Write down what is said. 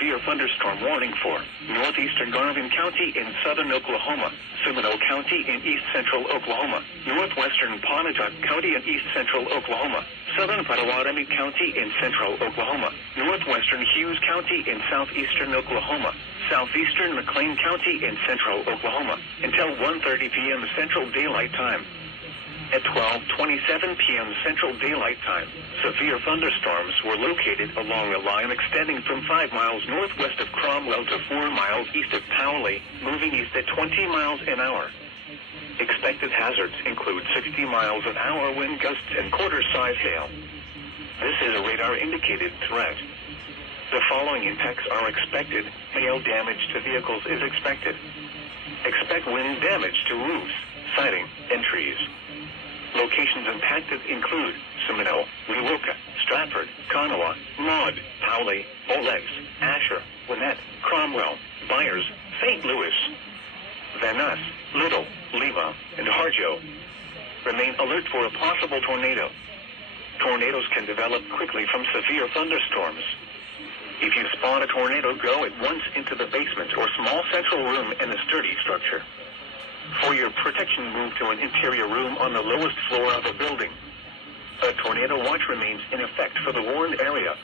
severe thunderstorm warning for northeastern Garvin County in southern Oklahoma, Seminole County in east central Oklahoma, northwestern Pontotoc County in east central Oklahoma, southern Potawatomi County in central Oklahoma, northwestern Hughes County in southeastern Oklahoma, southeastern McLean County in central Oklahoma, until 1:30 p.m. Central Daylight Time. At 12:27 p.m. Central Daylight Time, severe thunderstorms were located along a line extending from 5 miles northwest of Cromwell to 4 miles east of Powley, moving east at 20 miles an hour. Expected hazards include 60 miles an hour wind gusts and quarter-size hail. This is a radar-indicated threat. The following impacts are expected. Hail damage to vehicles is expected. Expect wind damage to roofs, siding, and trees. Locations impacted include Seminole, Wewoka, Stratford, Kanawha, Maud, Powley, Olex, Asher, Winnett, Cromwell, Byers, St. Louis, Van Nuys, Little, Leva, and Harjo. Remain alert for a possible tornado. Tornadoes can develop quickly from severe thunderstorms. If you spot a tornado, go at once into the basement or small central room in a sturdy structure. For your protection, move to an interior room on the lowest floor of a building. A tornado watch remains in effect for the warned area.